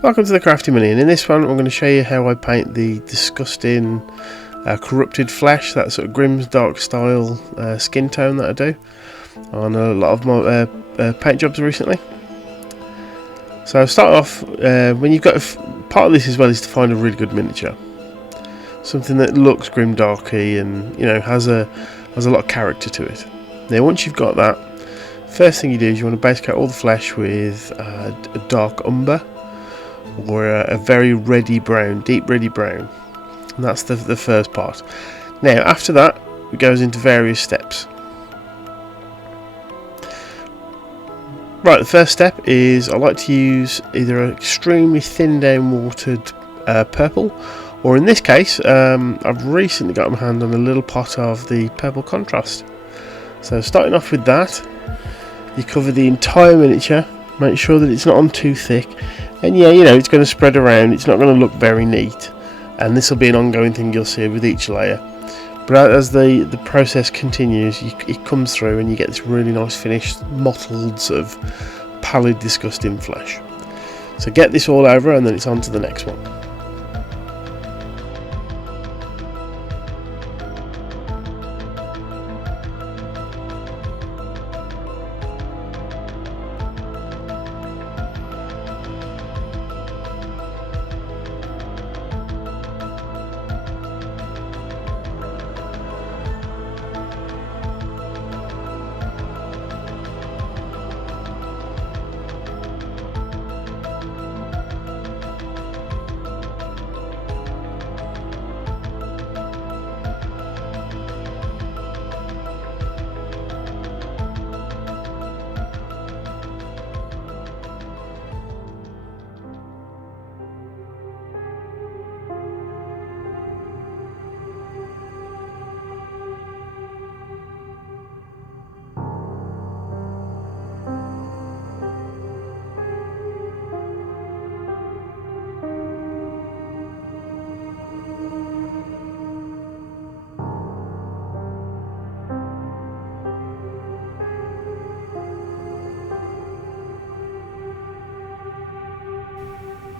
Welcome to the Crafty Mini, and in this one I'm going to show you how I paint the disgusting corrupted flesh, that sort of Grimdark style skin tone that I do on a lot of my paint jobs recently. So I'll start off, when you've got part of this as well is to find a really good miniature. Something that looks grimdarky and has a lot of character to it. Now once you've got that, first thing you do is you want to base coat all the flesh with a dark umber, or a very reddy brown, deep reddy brown, and that's the first part. Now after that it goes into various steps. Right, the first step is I like to use either an extremely thin down watered purple, or in this case I've recently got my hand on a little pot of the purple contrast. So starting off with that, you cover the entire miniature, make sure that it's not on too thick. And yeah, it's going to spread around, it's not going to look very neat, and this will be an ongoing thing you'll see with each layer. But as the process continues, it comes through and you get this really nice finished, mottled, sort of pallid, disgusting flesh. So get this all over and then it's on to the next one.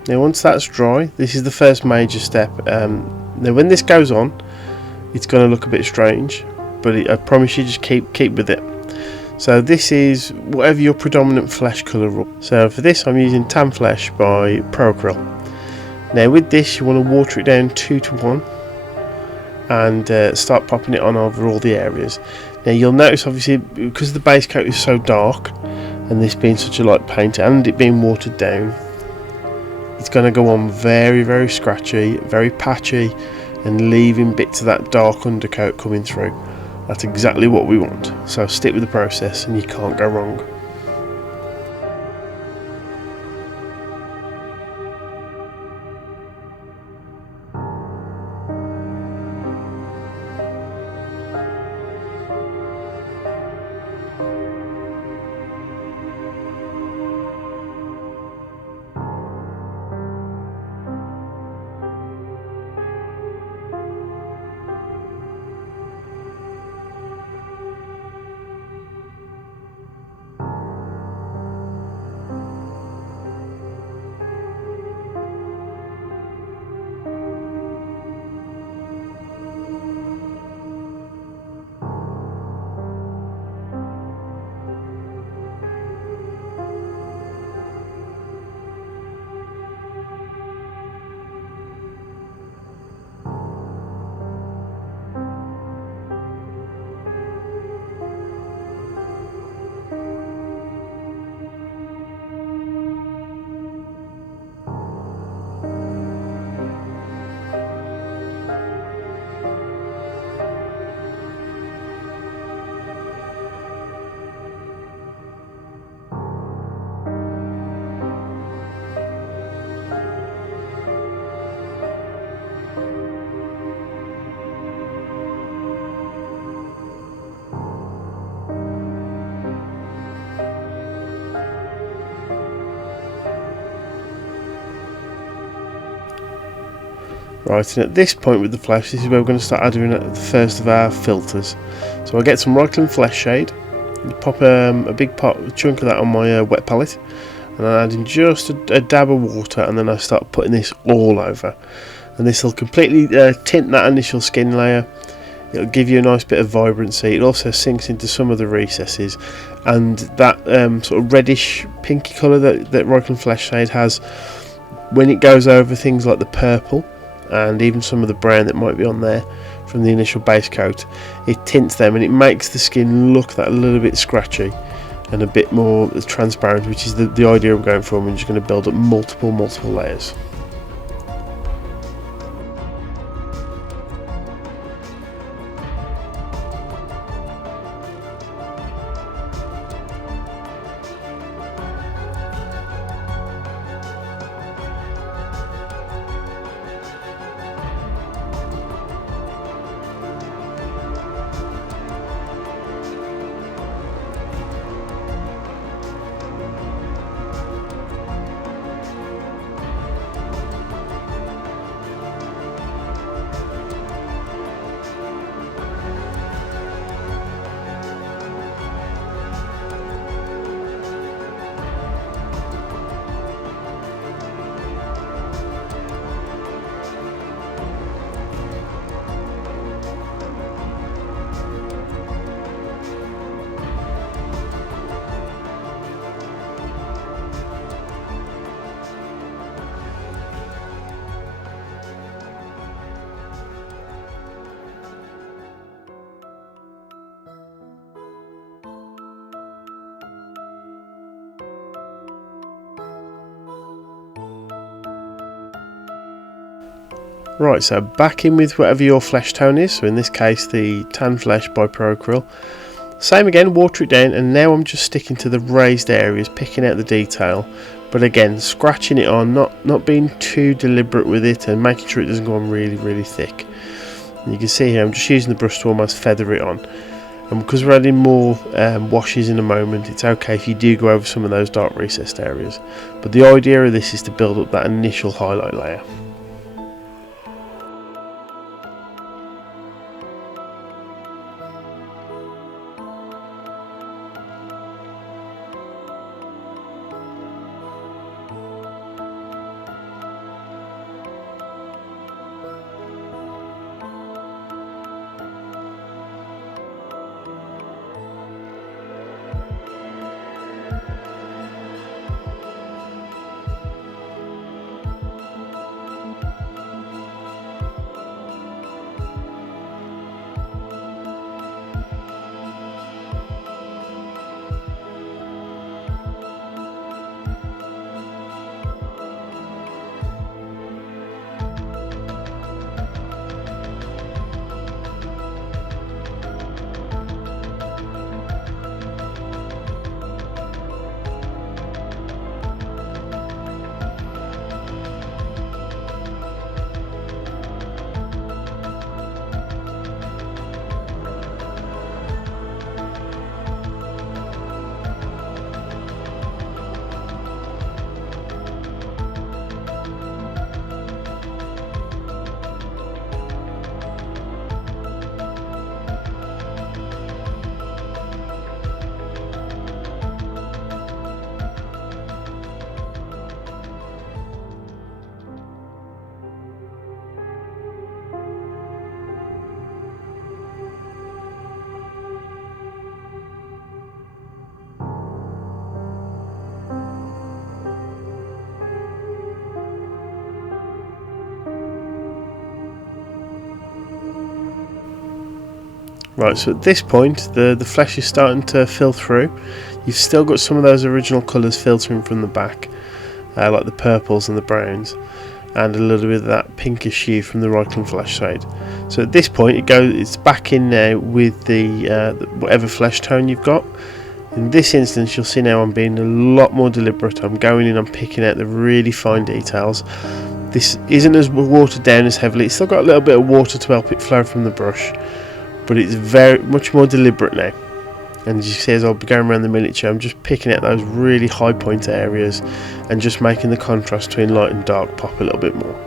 Now once that's dry, this is the first major step. Now when this goes on, it's going to look a bit strange, but I promise you, just keep with it. So this is whatever your predominant flesh colour. So for this I'm using Tan Flesh by Pro Acryl. Now with this you want to water it down 2:1 and start popping it on over all the areas. Now you'll notice obviously, because the base coat is so dark and this being such a light paint and it being watered down, it's going to go on very, very scratchy, very patchy, and leaving bits of that dark undercoat coming through. That's exactly what we want. So stick with the process and you can't go wrong. Right, and at this point with the flesh, this is where we're going to start adding the first of our filters. So I get some Resin flesh shade, pop a big chunk of that on my wet palette, and I'm adding just a dab of water, and then I start putting this all over, and this will completely tint that initial skin layer. It'll give you a nice bit of vibrancy. It also sinks into some of the recesses, and that sort of reddish pinky colour that Acryl Flesh shade has, when it goes over things like the purple and even some of the brown that might be on there from the initial base coat, it tints them and it makes the skin look that a little bit scratchy and a bit more transparent, which is the idea I'm going for. I'm just going to build up multiple layers. Right, so back in with whatever your flesh tone is, so in this case the Tan Flesh by Pro Acryl. Same again, water it down, and now I'm just sticking to the raised areas, picking out the detail, but again scratching it on, not being too deliberate with it, and making sure it doesn't go on really thick. And you can see here I'm just using the brush to almost feather it on, and because we're adding more washes in a moment, it's okay if you do go over some of those dark recessed areas, but the idea of this is to build up that initial highlight layer. Right, so at this point the flesh is starting to fill through. You've still got some of those original colours filtering from the back, like the purples and the browns, and a little bit of that pinkish hue from the Acryl Flesh shade. So at this point it's back in now with the whatever flesh tone you've got. In this instance you'll see now I'm being a lot more deliberate. I'm going in, I'm picking out the really fine details. This isn't as watered down as heavily, it's still got a little bit of water to help it flow from the brush, but it's very much more deliberate now. And as you see, as I'll be going around the miniature, I'm just picking out those really high point areas and just making the contrast between light and dark pop a little bit more.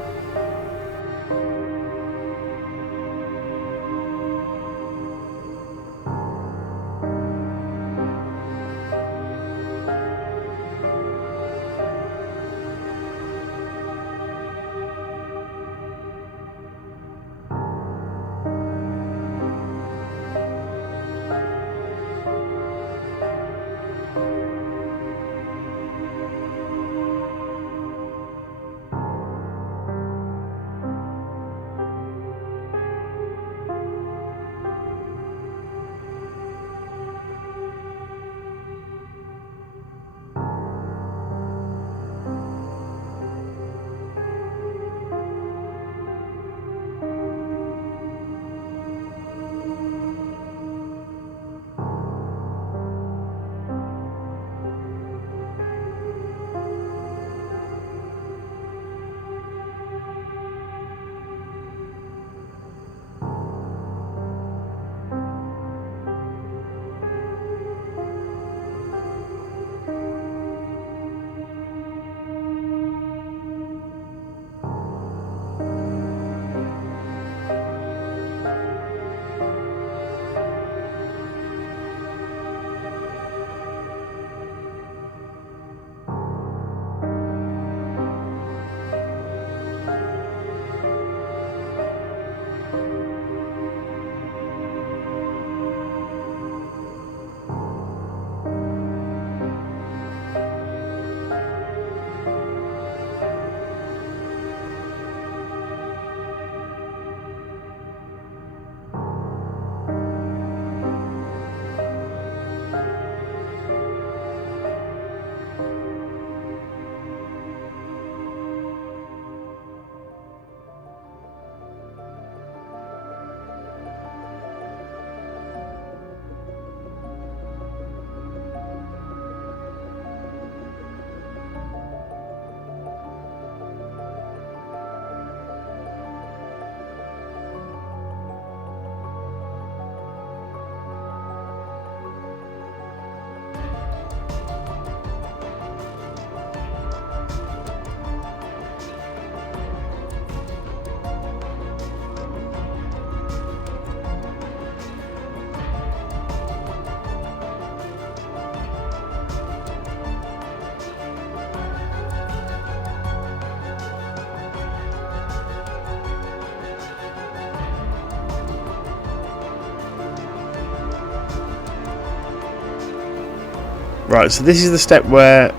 Right, so this is the step where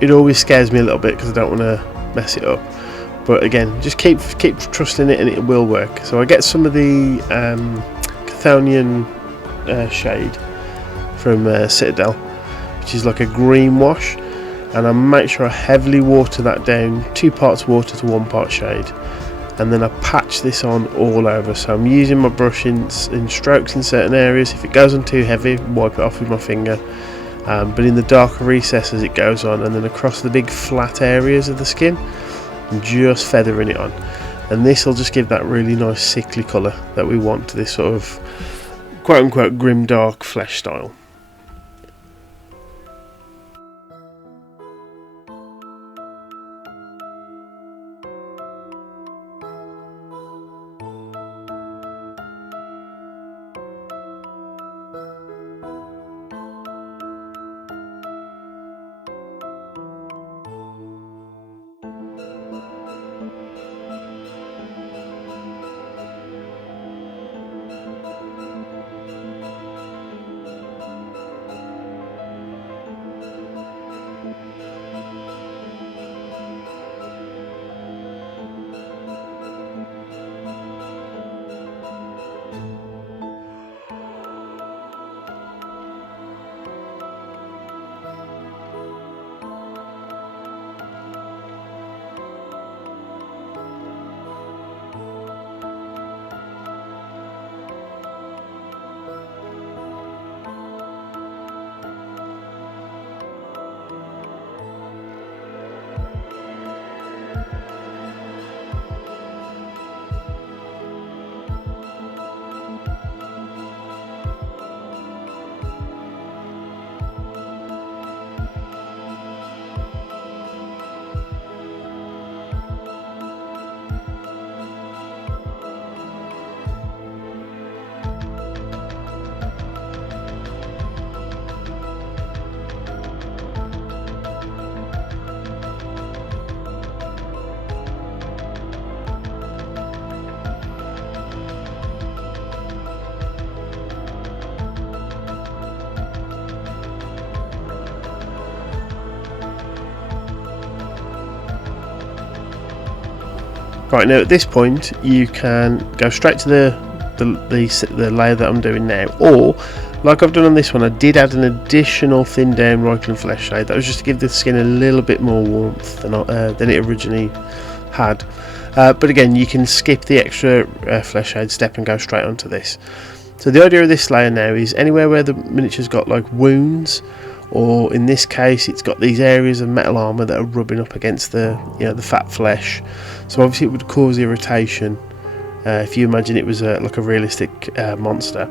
it always scares me a little bit because I don't want to mess it up. But again, just keep trusting it and it will work. So I get some of the Chthonian shade from Citadel, which is like a green wash, and I make sure I heavily water that down, 2 parts water to 1 part shade, and then I patch this on all over. So I'm using my brush in strokes in certain areas. If it goes on too heavy, wipe it off with my finger, but in the darker recesses it goes on, and then across the big flat areas of the skin I'm just feathering it on, and this will just give that really nice sickly colour that we want to this sort of quote unquote grimdark flesh style. Right, now at this point you can go straight to the layer that I'm doing now, or like I've done on this one, I did add an additional thin down Acryl Flesh shade. That was just to give the skin a little bit more warmth than it originally had. But again, you can skip the extra flesh shade step and go straight onto this. So the idea of this layer now is anywhere where the miniature's got like wounds, or in this case it's got these areas of metal armour that are rubbing up against the the fat flesh, so obviously it would cause irritation if you imagine it was like a realistic monster.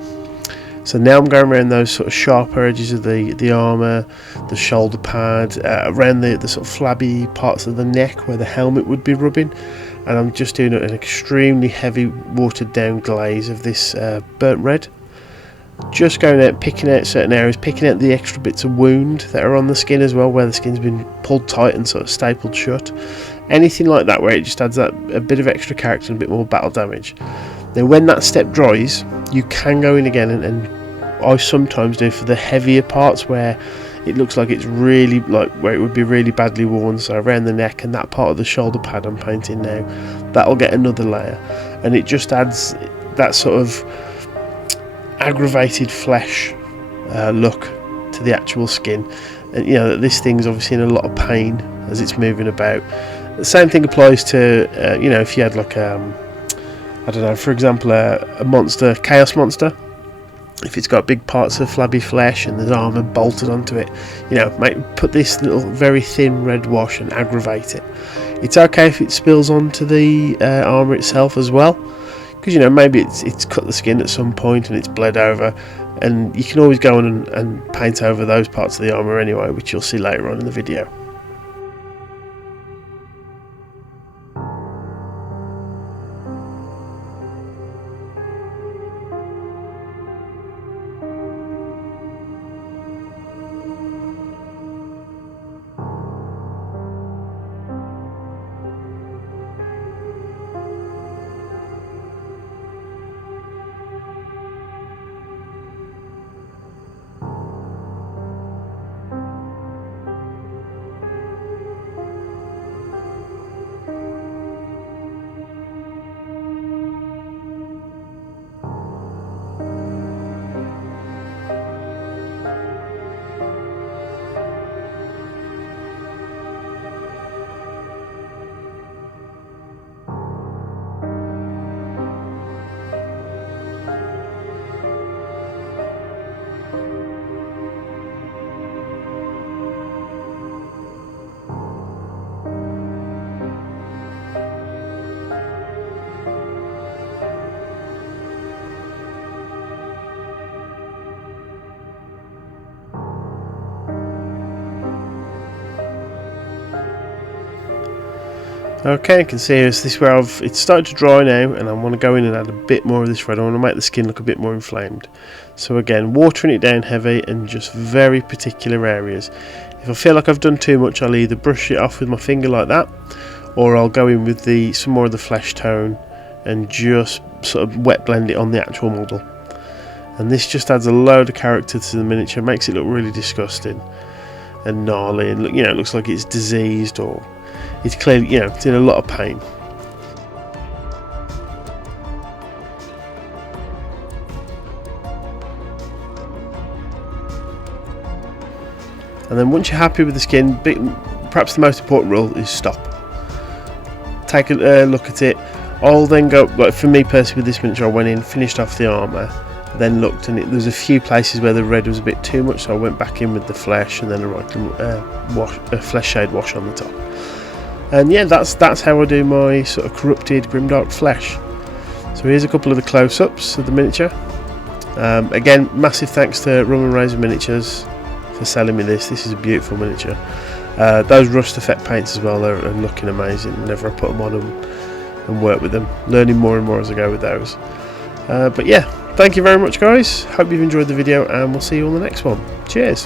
So now I'm going around those sort of sharper edges of the armour, the shoulder pad, around the sort of flabby parts of the neck where the helmet would be rubbing, and I'm just doing an extremely heavy watered down glaze of this burnt red. Just going out, picking out certain areas, picking out the extra bits of wound that are on the skin as well, where the skin's been pulled tight and sort of stapled shut. Anything like that where it just adds that a bit of extra character and a bit more battle damage. Now when that step dries, you can go in again, and I sometimes do for the heavier parts where it looks like it's really, like where it would be really badly worn, so around the neck and that part of the shoulder pad I'm painting now, that'll get another layer, and it just adds that sort of aggravated flesh look to the actual skin. And that this thing's obviously in a lot of pain as it's moving about. The same thing applies to if you had like I don't know, for example a monster, chaos monster, if it's got big parts of flabby flesh and there's armour bolted onto it, put this little very thin red wash and aggravate it. It's okay if it spills onto the armour itself as well, because maybe it's cut the skin at some point and it's bled over, and you can always go on and paint over those parts of the armour anyway, which you'll see later on in the video. Okay, you can see this is where it's started to dry now, and I want to go in and add a bit more of this red. I want to make the skin look a bit more inflamed. So again, watering it down heavy and just very particular areas. If I feel like I've done too much, I'll either brush it off with my finger like that, or I'll go in with some more of the flesh tone and just sort of wet blend it on the actual model. And this just adds a load of character to the miniature, makes it look really disgusting and gnarly, and look, it looks like it's diseased, or it's clearly, it's in a lot of pain. And then once you're happy with the skin, perhaps the most important rule is stop. Take a look at it. I'll then go, like for me personally with this miniature, I went in, finished off the armour, then looked, and there's a few places where the red was a bit too much, so I went back in with the flesh and then a flesh shade wash on the top. And yeah, that's how I do my sort of corrupted Grimdark Flesh. So here's a couple of the close-ups of the miniature. Again, massive thanks to Rum and Razor Miniatures for selling me this. This is a beautiful miniature. Those rust effect paints as well are looking amazing whenever I put them on and work with them. Learning more and more as I go with those. But yeah, thank you very much guys. Hope you've enjoyed the video, and we'll see you on the next one. Cheers.